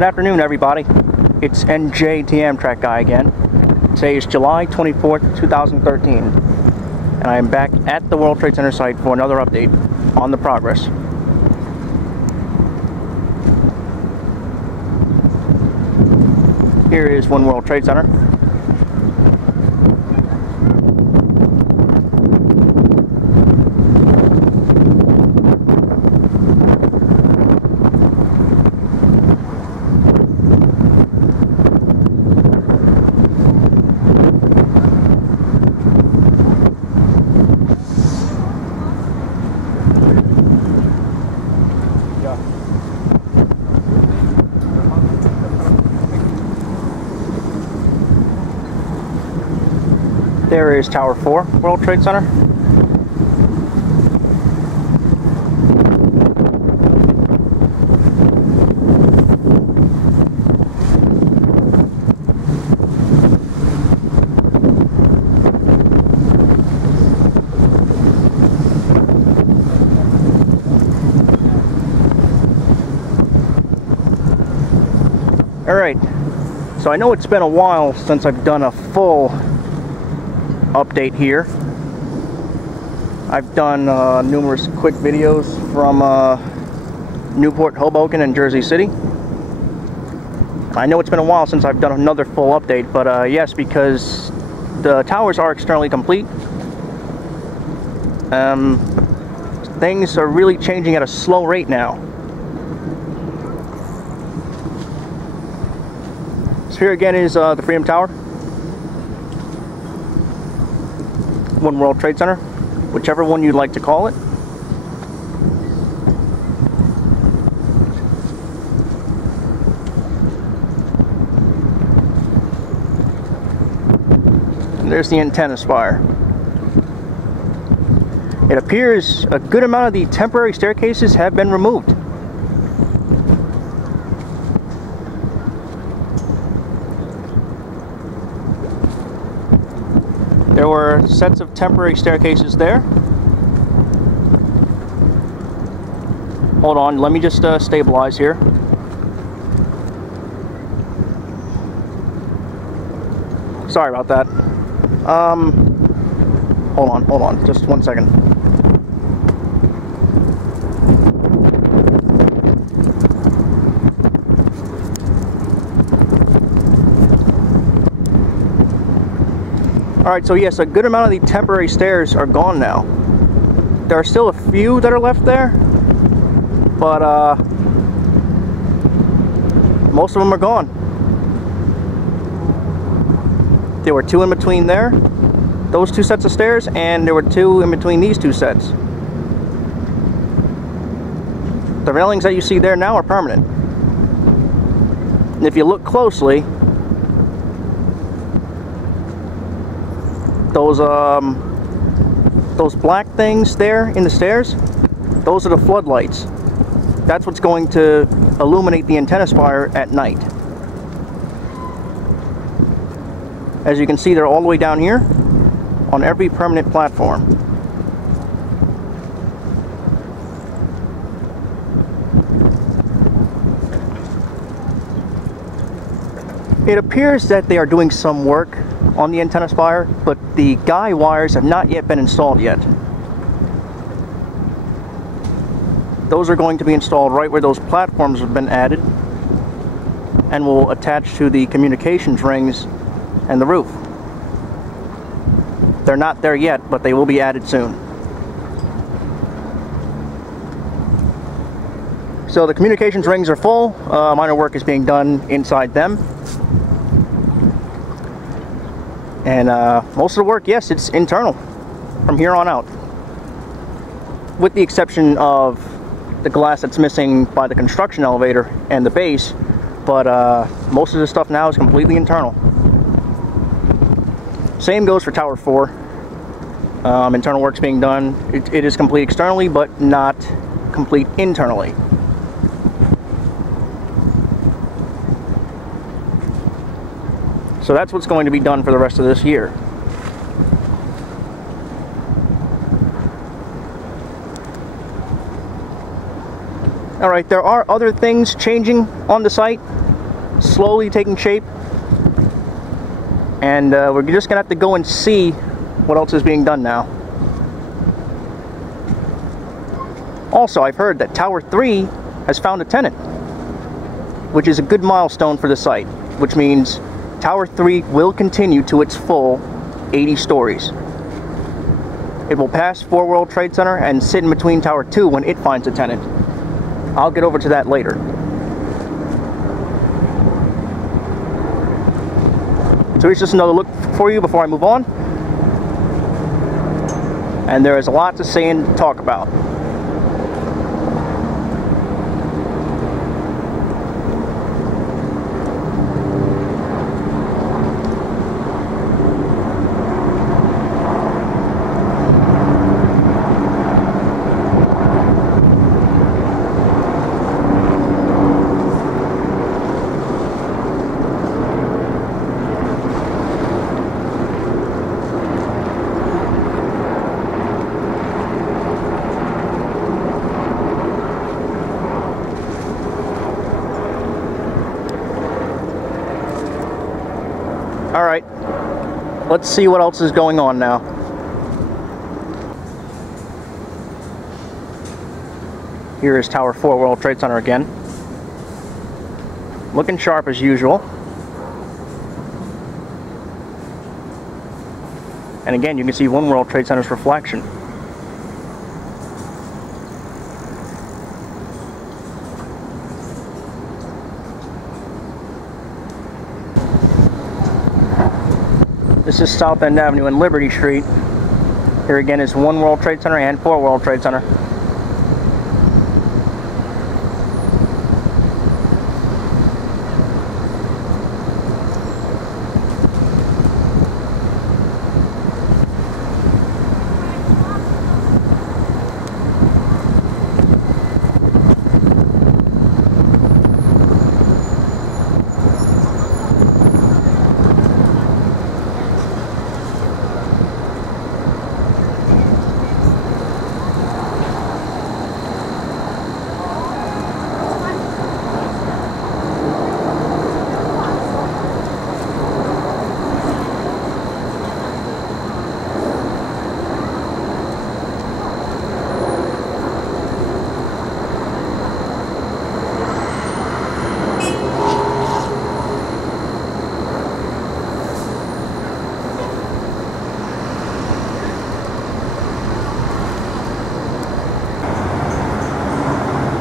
Good afternoon, everybody. It's NJTM Track Guy again. Today is July 24th, 2013, and I am back at the World Trade Center site for another update on the progress. Here is One World Trade Center. There is Tower 4, World Trade Center. Alright, so I know it's been a while since I've done a full update here. I've done numerous quick videos from Newport, Hoboken, and Jersey City. I know it's been a while since I've done another full update, but yes, because the towers are externally complete. Things are really changing at a slow rate now. So here again is the Freedom Tower. One World Trade Center, whichever one you'd like to call it. And there's the antenna spire. It appears a good amount of the temporary staircases have been removed. There were sets of temporary staircases there. Hold on, let me just stabilize here. Sorry about that. Hold on, just 1 second. Alright, so yes, a good amount of the temporary stairs are gone now. There are still a few that are left there, but most of them are gone. There were two in between there, those two sets of stairs, and there were two in between these two sets. The railings that you see there now are permanent. And if you look closely, those black things there in the stairs, those are the floodlights. That's what's going to illuminate the antenna spire at night. As you can see, they're all the way down here on every permanent platform. It appears that they are doing some work on the antenna spire, but the guy wires have not yet been installed yet. Those are going to be installed right where those platforms have been added and will attach to the communications rings and the roof. They're not there yet, but they will be added soon. So the communications rings are full. Minor work is being done inside them. And most of the work, yes, it's internal from here on out. With the exception of the glass that's missing by the construction elevator and the base, but most of the stuff now is completely internal. Same goes for Tower 4. Internal work's being done. It is complete externally, but not complete internally. So that's what's going to be done for the rest of this year. Alright, there are other things changing on the site. slowly taking shape, and we're just gonna have to go and see what else is being done now. Also, I've heard that Tower 3 has found a tenant, which is a good milestone for the site, which means Tower 3 will continue to its full 80 stories. It will pass 4 World Trade Center and sit in between Tower 2 when it finds a tenant. I'll get over to that later. So here's just another look for you before I move on. And there is a lot to say and talk about. Alright, let's see what else is going on now. Here is Tower 4 World Trade Center again. Looking sharp as usual. And again, you can see 1 World Trade Center's reflection. This is South End Avenue and Liberty Street. Here again is 1 World Trade Center and 4 World Trade Center.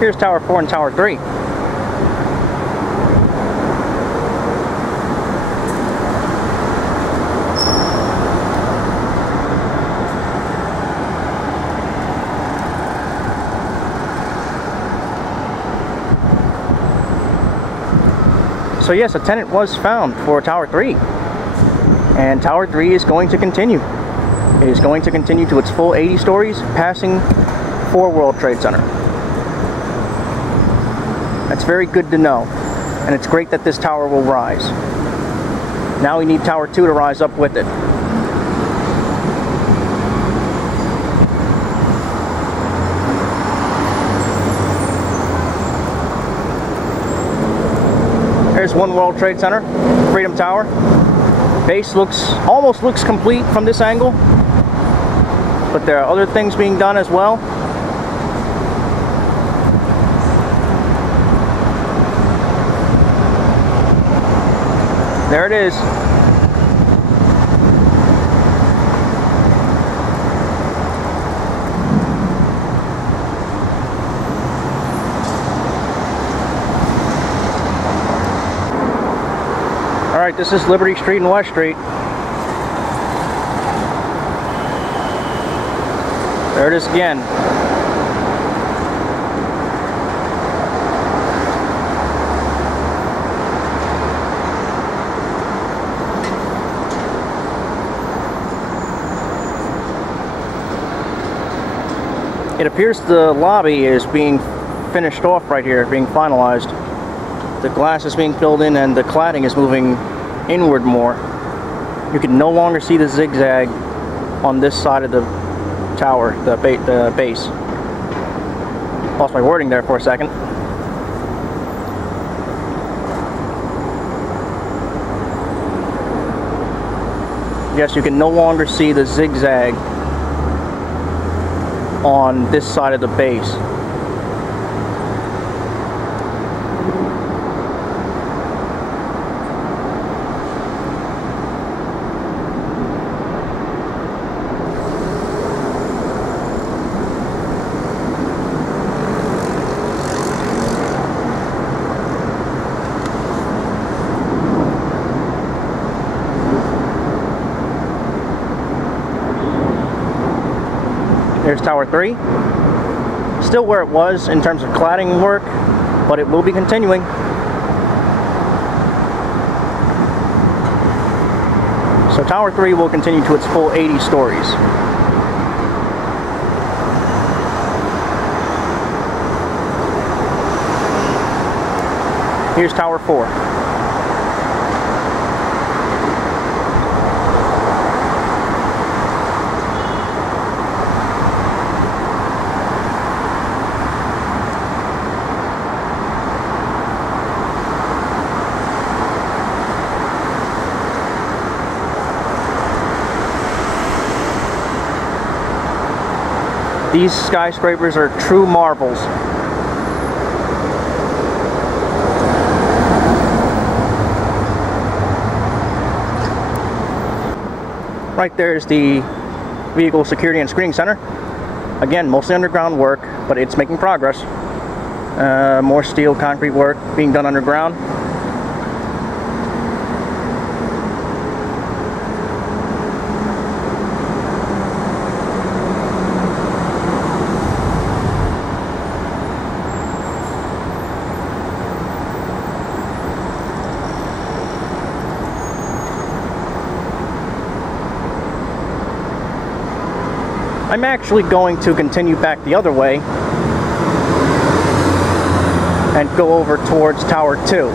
Here's Tower 4 and Tower 3. So yes, a tenant was found for Tower 3. And Tower 3 is going to continue. It is going to continue to its full 80 stories, passing 4 World Trade Center. That's very good to know, and it's great that this tower will rise. Now we need Tower 2 to rise up with it. There's 1 World Trade Center, Freedom Tower. Base almost looks complete from this angle, but there are other things being done as well. There it is. All right, this is Liberty Street and West Street. There it is again. It appears the lobby is being finished off right here, being finalized. The glass is being filled in and the cladding is moving inward more. You can no longer see the zigzag on this side of the tower, the base. Lost my wording there for a second. Yes, you can no longer see the zigzag on this side of the base. There's Tower 3. Still where it was in terms of cladding work, but it will be continuing. So Tower 3 will continue to its full 80 stories. Here's Tower 4. These skyscrapers are true marvels. Right there is the Vehicle Security and Screening Center. Again, mostly underground work, but it's making progress. More steel, concrete work being done underground. I'm actually going to continue back the other way and go over towards Tower 2.